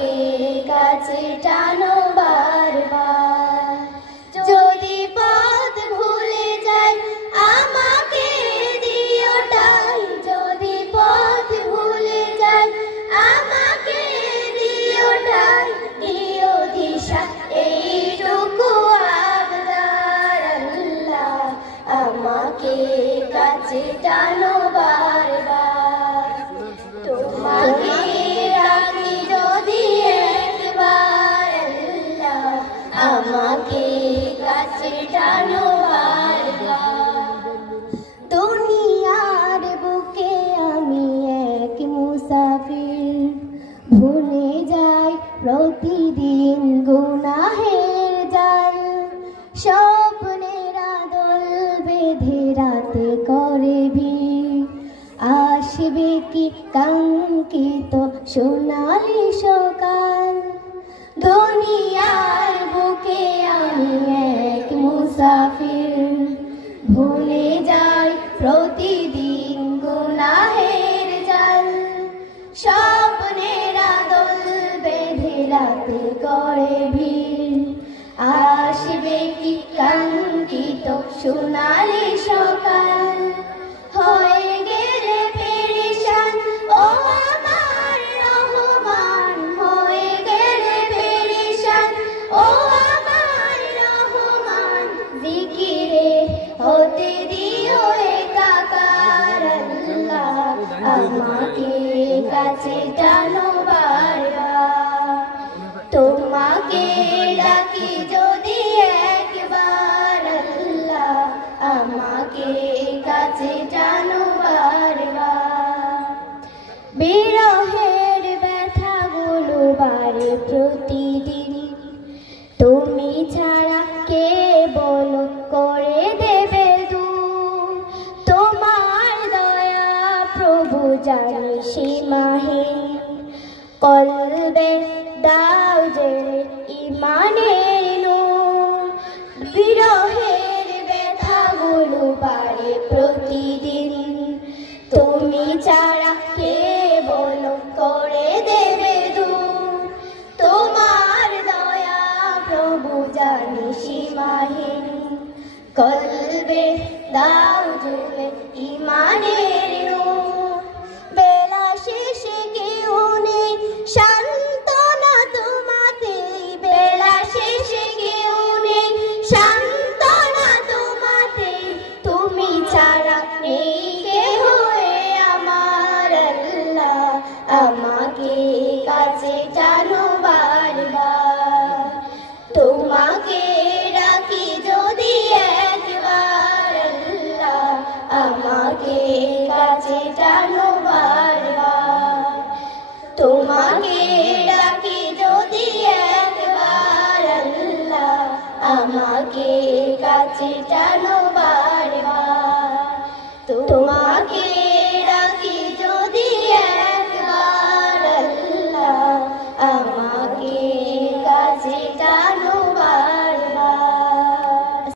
আমাকে কাছে টানো বারবার। যদি পথ ভুলে যাই আমাকে দিও ঠাই, যদি পথ ভুলে যাই আমাকে দিও ঠাই, দিও দিশা এইটুকু আবদার আল্লাহ, আমাকে কাছে টানো বারবার। তোমাকে ডাকি যদি একবার আল্লাহ, আমাকে কাছে টানো বারবার। দুনিয়ার বুকে আমি এক মুসাফির, ভুলে যাই প্রতিদিন গুনাহের জাল। স্বপ্নের আদল বেঁধে রাতে করে ভিড়, আসবে কি কাঙ্ক্ষিত সোনালি সকাল। দুনিয়ার বুকে আমি এক মুসাফির, ভুলে যাই প্রতিদিন গুনাহের জাল। স্বপ্নের আদল বেঁধে রাতে করে ভিড়, আসবে কি কাঙ্ক্ষিত সোনালি সকাল। হয়ে গেলে পেরেশান ও আমার রহমান, হয়ে গেলে পেরেশান ও আমার রহমান। জিকিরে হতে দিও একাকার আল্লাহ, আমাকে কাছে টানো বারবার। তোমাকে ডাকি যদি একবার আল্লাহ, আমাকে কাছে টানো বারবার। বিরহের ব্যথাগুলো বাড়ে প্রতিদিন, তুমি ছাড়া কে বলো করে দেবে দূর। তোমার দয়া প্রভু জানি সীমাহীন, কলবে দাও যে ইমানের নূর। বিরহের ব্যথাগুলো বাড়ে প্রতিদিন, তুমি ছাড়া কে বলো করে দেবে দূর। তোমার দয়া প্রভু জানি সীমাহীন, কলবে দাও যে ইমানের নূর। বেলা শেষে কেউ নেই সান্ত্বনা তোমাতে, বেলা শেষে কেউ নেই সান্ত্বনা তোমাতে। তুমি ছাড়া নেই কেহ আমার আল্লাহ, আমাকে কাছে টানো বারবার। তোমাকে ডাকি যদি একবার আল্লাহ, আমাকে কাছে টানো বারবার। তোমাকে ডাকি যদি একবার আল্লাহ, আমাকে কাছে টানো